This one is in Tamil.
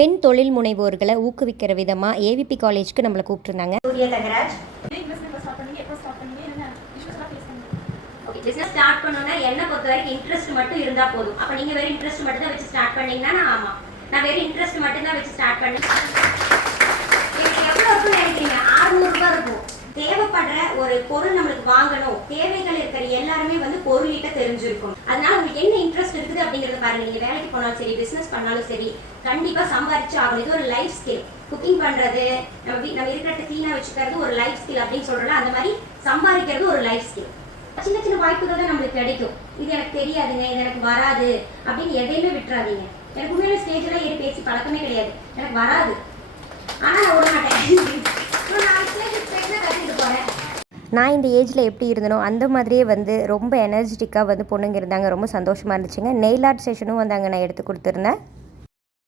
பெண் தொழில் முனைவோர்களை ஊக்குவிக்கிற விதமாக ஏவிபி காலேஜ்க்கு நம்மளை கூப்பிட்டுருந்தாங்க. பிசினஸ் ஸ்டார்ட் பண்ணனும்னா என்ன பொறுத்த வரைக்கும் இன்ட்ரெஸ்ட் மட்டும் இருந்தா போதும். அப்ப நீங்க வெறும் இன்ட்ரெஸ்ட் மட்டும் தான் வச்சு ஸ்டார்ட் பண்ணீங்கன்னா ஆமா, நான் வெறும் இன்ட்ரெஸ்ட் மட்டும் தான் வச்சு ஸ்டார்ட் பண்ணேன். எவ்வளவு இருக்குன்னு நினைக்கிறீங்க? 600 ரூபாய் இருக்கும். தேவைப்படுற ஒரு பொருள் நம்மளுக்கு வாங்கணும், தேவைகள் இருக்கிற எல்லாருமே பொருளிட்ட தெரிஞ்சிருக்கும். அதனால உங்களுக்கு என்ன இன்ட்ரெஸ்ட் இருக்குது அப்படிங்கறத பாருங்க. நீங்க வேலைக்கு போனாலும் சரி, பிசினஸ் பண்ணாலும் சரி, கண்டிப்பா சம்பாதிச்சு ஆகணும். இது ஒரு லைஃப் ஸ்கில். குக்கிங் பண்றது, நம்ம இருக்கிற கிளீனா வச்சுக்கிறது ஒரு லைஃப் ஸ்கில் அப்படின்னு சொல்றோம்ல, அந்த மாதிரி சம்பாதிக்கிறது ஒரு லைஃப் ஸ்கில். சின்ன சின்ன வாய்ப்புகள் தான் நம்மளுக்கு கிடைக்கும். இது எனக்கு தெரியாதுங்க, இது எனக்கு வராது அப்படின்னு எதையுமே விட்டுறாதீங்க. எனக்கு உண்மையில ஸ்டேஜ்ல ஏறி பேசி பழக்கமே கிடையாது, எனக்கு வராது. ஆனா நான் ஓட மாட்டேன். நான் இந்த ஏஜில் எப்படி இருந்தனோ அந்த மாதிரியே ரொம்ப எனர்ஜெட்டிக்காக பொண்ணுங்க இருந்தாங்க. ரொம்ப சந்தோஷமாக இருந்துச்சுங்க. நெயில் ஆர்ட் செஷனும் அங்கே நான் எடுத்து கொடுத்துருந்தேன்.